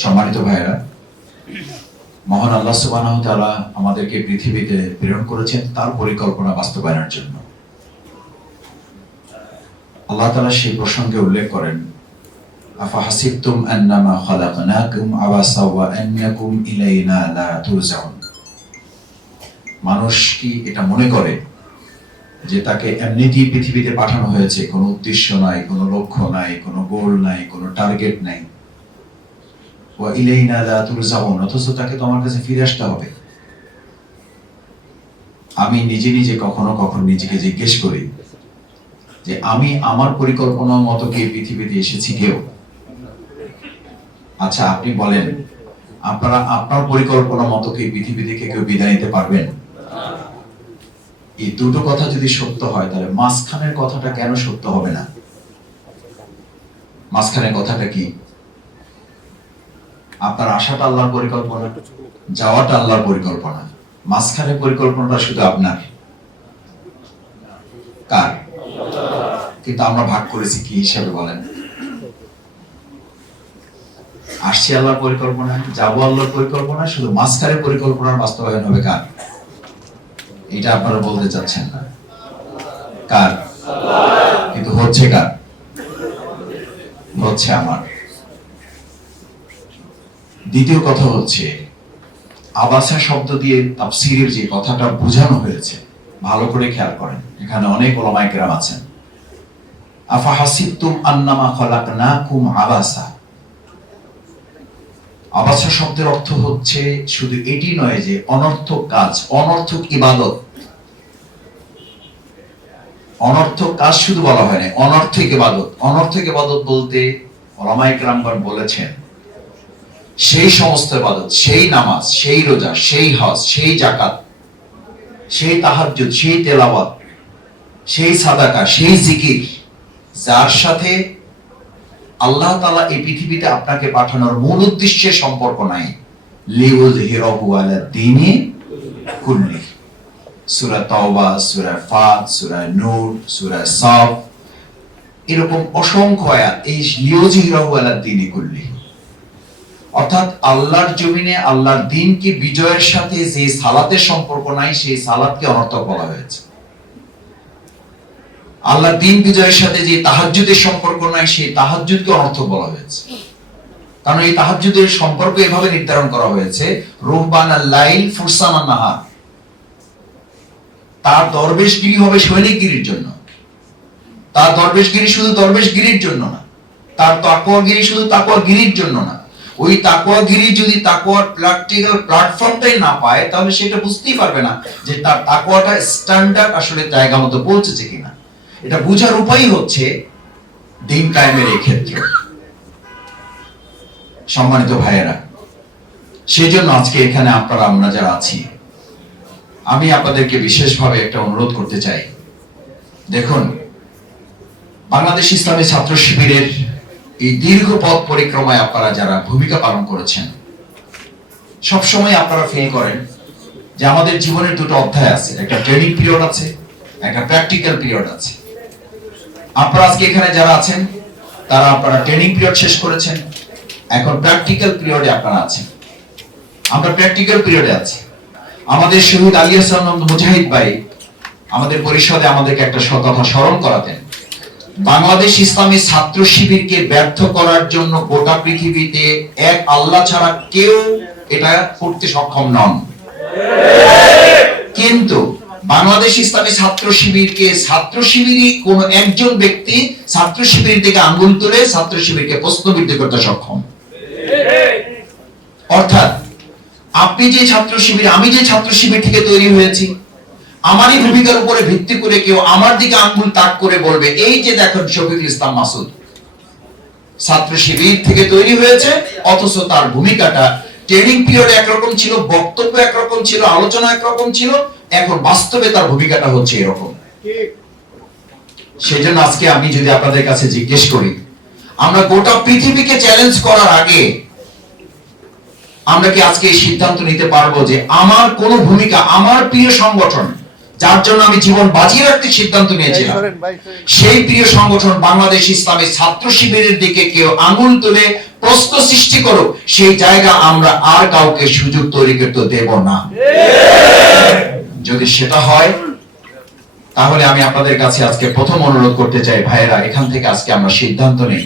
সম্মানিত ভাইয়েরা, মহান আল্লাহ সুবহানাহু ওয়া তাআলা আমাদেরকে পৃথিবীতে প্রেরণ করেছেন তার পরিকল্পনা বাস্তবায়নের জন্য। আল্লাহ তাআলা সেই প্রসঙ্গে উল্লেখ করেন, আফাহাসিবতুম আন্নামা খালাকনাকুম আবাসা ওয়া আন্নাকুম ইলাইনা লা তুরজাউন। মানুষ কি এটা মনে করে যে তাকে এমনিতেই পৃথিবীতে পাঠানো হয়েছে, কোনো উদ্দেশ্য নাই, কোনো লক্ষ্য নাই, কোনো গোল নাই, কোনো টার্গেট নাই, ওয়া ইলাইনা লা তুরজাউন, অথচ তাকে তো আমার কাছে ফিরে আসতে হবে। আমি নিজে নিজে কখনো কখনো নিজেকে জিজ্ঞেস করি যে আমি আমার পরিকল্পনা মতো কি পৃথিবীতে এসেছি কেউ? আচ্ছা, আপনি বলেন, আপনারা আপনার পরিকল্পনা মতো কি পৃথিবী থেকে কেউ বিদায় নিতে পারবেন? এই দুটো কথা যদি সত্য হয়, তাহলে মাঝখানের কথাটা কেন সত্য হবে না? মাঝখানের কথাটা কি? আপনার আশাটা আল্লাহর পরিকল্পনা, যাওয়াটা আল্লাহর পরিকল্পনা, মাঝখানের পরিকল্পনাটা শুধু আপনার। কার? কিন্তু আমরা ভাগ করেছি কি হিসাবে বলেন? আসছি আল্লাহর পরিকল্পনা, যাবো আল্লাহর পরিকল্পনা, শুধু মাঝখানের পরিকল্পনার বাস্তবায়ন হবে কার? এটা আপনারা বলতে চাচ্ছেন না। কার? কিন্তু হচ্ছে কার? হচ্ছে আমার। দ্বিতীয় কথা হচ্ছে, আবাসা শব্দ দিয়ে তাফসীরের যে কথাটা বোঝানো হয়েছে, ভালো করে খেয়াল করেন, এখানে অনেক উলামায়ে কেরাম আছেন। আফাহাসিবতুম আন্নামা খালাকনাকুম আবাসা। আবাসা শব্দের অর্থ হচ্ছে শুধু এটি নয় যে অনর্থক কাজ, অনর্থক ইবাদত। অনর্থক কাজ শুধু বলা হয় না, অনর্থক ইবাদত। অনর্থক ইবাদত বলতে উলামায়ে কেরামগণ বলেছেন সেই সমস্ত ইবাদত, সেই নামাজ, সেই রোজা, সেই হজ, সেই যাকাত, সেই তাহাজ্জুদ, সেই তেলাওয়াত, সেই সাদাকা, সেই জিকির, যার সাথে আল্লাহ তাআলা এই পৃথিবীতে আপনাকে পাঠানোর মূল উদ্দেশ্যের সম্পর্ক নাই। লিউযহিরাহু আলা দ্বীনি কুল্লি। সূরা তাওবা, সূরা ফাত, সূরা নূর, সূরা সাফ, এরকম অসংখ্য আয়াত এই লিউযহিরাহু আলা দ্বীনি কুল্লি। অর্থাৎ আল্লাহর জমিনে আল্লাহর দ্বীনকে বিজয়ের সাথে যে সালাতের সম্পর্ক নাই, সেই সালাতকে অনর্থক বলা হয়েছে। আল্লাহর দ্বীন বিজয়ের সাথে যে তাহাজ্জুদের সম্পর্ক নাই, সেই তাহাজ্জুদকে অনর্থক বলা হয়েছে। কারণ এই তাহাজ্জুদের সম্পর্ক এভাবে নির্ধারণ করা হয়েছে, রুহবানাল লাইল ফুরসানান নাহার। তার দরবেশগিরি হবে সৈনিকগিরির জন্য। তার দরবেশগিরি শুধু দরবেশগিরির জন্য না, তার তাকওয়াগিরি শুধু তাকওয়াগিরির জন্য না। ওই তাকওয়াগিরি যদি তাকওয়ার প্র্যাকটিক্যাল প্ল্যাটফর্মটাই না পায়, তাহলে সেটা বুঝতেই পারবে না যে তার তাকওয়াটা স্ট্যান্ডার্ড আসলে জায়গা মতো পৌঁছেছে কিনা। এটা বোঝার উপায় হচ্ছে দ্বীন কায়েমের এই ক্ষেত্র। সম্মানিত ভাইয়েরা, সেই জন্য আজকে এখানে আমরা যারা আছি, আমি আপনাদেরকে বিশেষভাবে একটা অনুরোধ করতে চাই। দেখুন, বাংলাদেশ ইসলামী ছাত্র শিবিরের এই দীর্ঘ পথ পরিক্রমায় আপনারা যারা ভূমিকা পালন করেছেন, সবসময় আপনারা ফিল করেন যে আমাদের জীবনের দুটো অধ্যায় আছে, একটা ট্রেনিং পিরিয়ড আছে, একটা প্র্যাকটিক্যাল পিরিয়ড আছে। আপনারা আজকে এখানে যারা আছেন, তারা আপনারা ট্রেনিং পিরিয়ড শেষ করেছেন, এখন প্র্যাকটিক্যাল পিরিয়ডে আপনারা আছেন। আমরা প্র্যাকটিক্যাল পিরিয়ডে আছি। আমাদের শহীদ আলী হাসান মুজাহিদ ভাই আমাদের পরিষদে আমাদেরকে একটা কথা স্মরণ করাতেন, বাংলাদেশ ইসলামী ছাত্র শিবিরকে ব্যর্থ করার জন্য গোটা পৃথিবীতে এক আল্লাহ ছাড়া কেউ এটা করতে সক্ষম নন। কিন্তু বাংলাদেশ ইসলামী ছাত্র শিবিরকে, ছাত্র শিবিরই কোন একজন ব্যক্তি ছাত্র শিবির থেকে আঙ্গুল তুলে ছাত্র শিবিরকে প্রশ্নবিদ্ধ করতে সক্ষম। অর্থাৎ আপনি যে ছাত্র শিবির, আমি যে ছাত্র শিবির থেকে তৈরি হয়েছি, আমারই ভূমিকার উপরে ভিত্তি করে কেউ আমার দিকে আঙ্গুল তাক করে বলবে, এই যে দেখুন শফিকুল ইসলাম মাসুদ ছাত্র শিবির থেকে তৈরি হয়েছে, অথচ তার ভূমিকাটা ট্রেনিং পিরিয়ডে একরকম ছিল, বক্তব্য একরকম ছিল, আলোচনা একরকম ছিল, এখন বাস্তবে তার ভূমিকাটা হচ্ছে এরকম। সেজন্য আজকে আমি যদি আপনাদের কাছে জিজ্ঞেস করি, আমরা গোটা পৃথিবীকে চ্যালেঞ্জ করার আগে আমরা কি আজকে এই সিদ্ধান্ত নিতে পারবো যে আমার কোন ভূমিকা, আমার প্রিয় সংগঠন যার জন্য আমি জীবন বাজিয়ে রাখতে সিদ্ধান্ত নিয়েছিলাম, সেই প্রিয় সংগঠন বাংলাদেশ ইসলামী ছাত্র শিবিরের দিকে কেউ আঙুল তুলে প্রশ্ন সৃষ্টি করুক, সেই জায়গা আমরা আর কাউকে সুযোগ তৈরি করতে দেব না। যদি সেটা হয়, তাহলে আমি আপনাদের কাছে আজকে প্রথম অনুরোধ করতে চাই, ভাইয়েরা, এখান থেকে আজকে আমরা সিদ্ধান্ত নেই।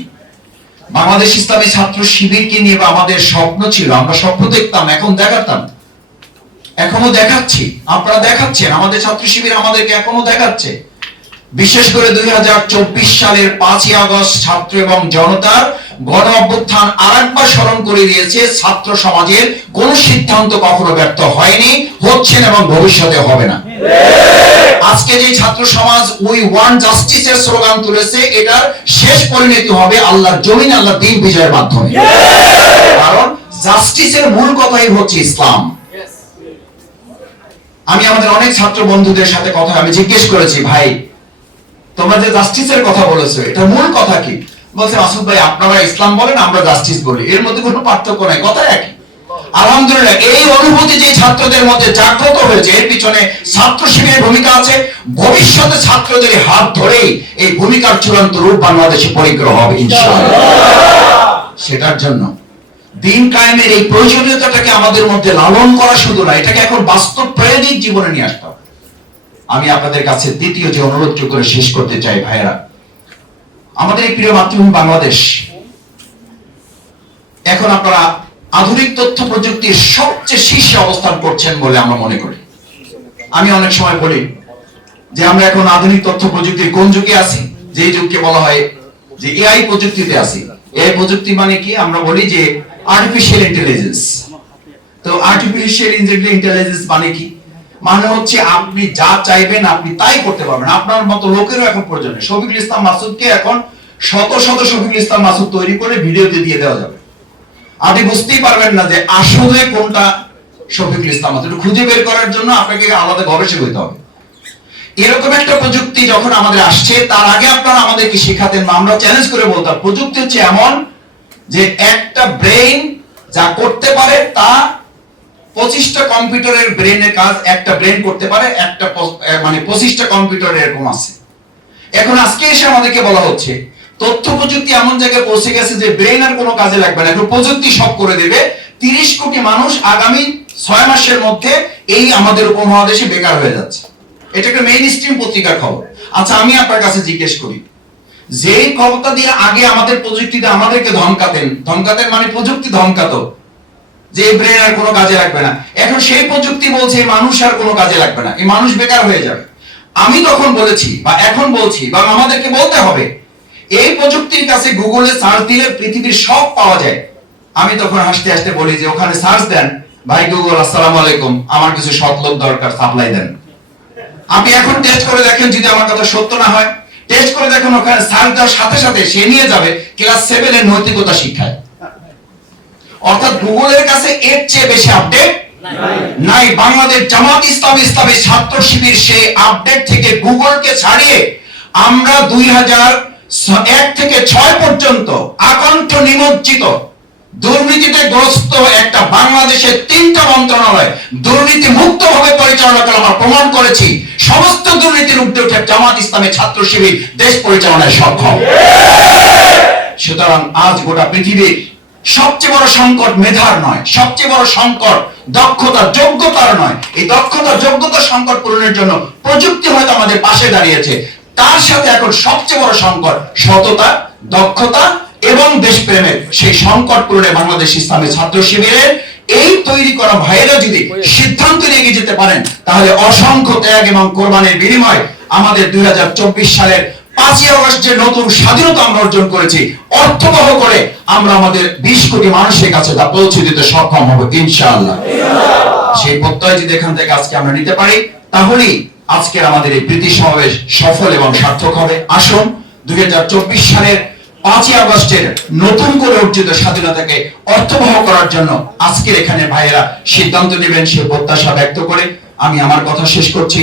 বাংলাদেশ ইসলামী ছাত্র শিবিরকে নিয়ে আমাদের স্বপ্ন ছিল, আমরা স্বপ্ন দেখতাম, এখন দেখাতাম, এখনো দেখাচ্ছি, আপনারা দেখাচ্ছেন, আমাদের ছাত্র শিবির আমাদেরকে এখনো দেখাচ্ছে। বিশেষ করে 2024 সালের 5ই আগস্ট ছাত্র এবং জনতার গণ অভ্যুত্থান আরেকবার স্মরণ করে দিয়েছে, ছাত্র সমাজের কোন সিদ্ধান্ত কখনো ব্যর্থ হয়নি, হচ্ছে না এবং ভবিষ্যতে হবে না। আজকে যে ছাত্র সমাজ উই ওয়ান্ট জাস্টিসের স্লোগান তুলেছে, এটার শেষ পরিণতি হবে আল্লাহর জমিন, আল্লাহর দ্বীন বিজয়ের মাধ্যমে। কারণ জাস্টিসের মূল কথাই হচ্ছে ইসলাম। আমি আমাদের অনেক ছাত্র বন্ধুদের সাথে কথা আমি জিজ্ঞেস করেছি, ভাই তোমরা যে জাস্টিসের কথা বলেছো, এটা মূল কথা কি? বলছে, মাসুদ ভাই আপনারা ইসলাম বলেন, আমরা জাস্টিস বলি, এর মধ্যে কোনো পার্থক্য নাই, কথা একই। আলহামদুলিল্লাহ, এই অনুভূতি যে ছাত্রদের মধ্যে জাগ্রত হয়েছে, এর পিছনে ছাত্র শিবিরের ভূমিকা আছে। ভবিষ্যতে ছাত্রদের হাত ধরেই এই ভূমিকার চূড়ান্ত রূপ বাংলাদেশে পরিগ্রহ হবে ইনশাআল্লাহ। সেটার জন্য দিন কায়েমের এই প্রয়োজনীয়তাটাকে আমাদের মধ্যে লালন করা শুধু না, এটাকে এখন বাস্তব প্রায়োগিক জীবনে নিয়ে আসতে হবে। আমি আপনাদের কাছে দ্বিতীয় যে অনুরোধ করে শেষ করতে চাই, ভাইয়েরা, আমাদের এই প্রিয় মাতৃভূমি বাংলাদেশ এখন আপনারা আধুনিক তথ্য প্রযুক্তির সবচেয়ে শীর্ষে অবস্থান করছেন বলে আমরা মনে করি। আমি অনেক সময় বলি যে আমরা এখন আধুনিক তথ্য প্রযুক্তির কোন যুগে আছি? যে যুগকে বলা হয় যে এআই প্রযুক্তিতে আছি। এআই প্রযুক্তি মানে কি? আমরা বলি যে আর্টিফিশিয়াল ইন্টেলিজেন্স। তো আর্টিফিশিয়াল ইন্টেলিজেন্স মানে কি? মানে হচ্ছে আপনি যা চাইবেন আপনি তাই করতে পারবেন। আপনার মতো লোকেরও এখন প্রয়োজন নেই। শফিকুল ইসলাম মাসুদকে এখন শত শত শফিকুল ইসলাম মাসুদ তৈরি করে ভিডিওতে দিয়ে দেওয়া যাবে, আপনি বুঝতেই পারবেন না যে আসলে কোনটা শফিকুল ইসলাম মাসুদ। খুঁজে বের করার জন্য আপনাকে আলাদা গবেষক হইতে হবে। এরকম একটা প্রযুক্তি যখন আমাদের আসছে, তার আগে আপনারা আমাদেরকে শেখাতেন, আমরা চ্যালেঞ্জ করে বলতাম, প্রযুক্তি হচ্ছে এমন যে একটা ব্রেইন যা করতে পারে তা 25টা কম্পিউটারের ব্রেনের কাজ একটা ব্রেন করতে পারে, একটা মানে 25টা কম্পিউটার এরকম আছে। এখন আজকে এসে আমাদেরকে বলা হচ্ছে তথ্য প্রযুক্তি এমন জায়গায় পৌঁছে গেছে যে ব্রেন আর কোনো কাজে লাগবে না, এখন প্রযুক্তি সব করে দেবে। 30 কোটি মানুষ আগামী 6 মাসের মধ্যে এই আমাদের উপমহাদেশে বেকার হয়ে যাচ্ছে। এটা একটা মেইন স্ট্রিম পত্রিকার খবর। আচ্ছা, আমি আপনার কাছে জিজ্ঞেস করি, যে খবরটা দিয়ে আগে আমাদের প্রযুক্তিতে আমাদেরকে ধমকাতেন মানে প্রযুক্তি ধমকাতো যে ব্রেন আর কোনো কাজে লাগবে না, এখন সেই প্রযুক্তি বলছে মানুষ আর কোনো কাজে লাগবে না, এই মানুষ বেকার হয়ে যাবে। আমি তখন বলেছি বা এখন বলছি বা আমাদেরকে বলতে হবে, এই প্রযুক্তির কাছে গুগলে সার্চ দিলে পৃথিবীর সব পাওয়া যায়। আমি তখন হাসতে হাসতে বলি যে ওখানে সার্চ দেন, ভাই গুগল আসসালামু আলাইকুম, আমার কিছু সৎ লোক দরকার, সাপ্লাই দেন। আপনি এখন টেস্ট করে দেখেন, যদি আমার কথা সত্য না হয় টেস্ট করে দেখুন, ওখানে সার্চ দেওয়ার সাথে সাথে সে নিয়ে যাবে ক্লাস 7 এর নৈতিকতা শিক্ষায়। অর্থাৎ গুগলের কাছে এর চেয়ে বেশি আপডেট নাই। বাংলাদেশ জামাত ইসলামী ছাত্র শিবির সেই আপডেট থেকে গুগলকে ছাড়িয়ে আমরা 2001 থেকে 6 পর্যন্ত আকণ্ঠ নিমজ্জিত দুর্নীতিতে গ্রস্ত একটা বাংলাদেশের 3টা মন্ত্রণালয় দুর্নীতি মুক্ত ভাবে পরিচালনা করে আমরা প্রমাণ করেছি। সমস্ত দুর্নীতির ঊর্ধ্বে উঠে জামাত ইসলামী ছাত্র শিবির দেশ পরিচালনায় সক্ষম। সুতরাং আজ গোটা পৃথিবীর সবচেয়ে বড় সংকট মেধার নয়, সবচেয়ে বড় সংকট দক্ষতা যোগ্যতার নয়। এই দক্ষতা যোগ্যতার সংকট পূরণের জন্য প্রযুক্তি হয়তো আমাদের পাশে দাঁড়িয়েছে, তার সাথে এখন সবচেয়ে বড় সংকট সততা, দক্ষতা এবং দেশপ্রেমের। সেই সংকট পূরণে বাংলাদেশ ইসলামী ছাত্র শিবিরের এই তৈরি করা ভাইয়েরা যদি সিদ্ধান্ত নিয়ে যেতে পারেন, তাহলে অসংখ্য ত্যাগ এবং কোরবানির বিনিময় আমাদের 2024 সালের 5ই আগস্ট যে নতুন স্বাধীনতা আমরা অর্জন করেছি, অর্থবহ করে আমরা আমাদের 20 কোটি মানুষের কাছে তা পৌঁছে দিতে সক্ষম হব ইনশাআল্লাহ। সেই প্রত্যয় যদি এখান থেকে আজকে আমরা নিতে পারি, তাহলেই আজকের আমাদের এই প্রীতি সমাবেশ সফল এবং সার্থক হবে। আসুন 2024 সালের 5ই আগস্টের নতুন করে অর্জিত স্বাধীনতাকে অর্থবহ করার জন্য আজকের এখানে ভাইয়েরা সিদ্ধান্ত নেবেন, সে প্রত্যাশা ব্যক্ত করে আমি আমার কথা শেষ করছি।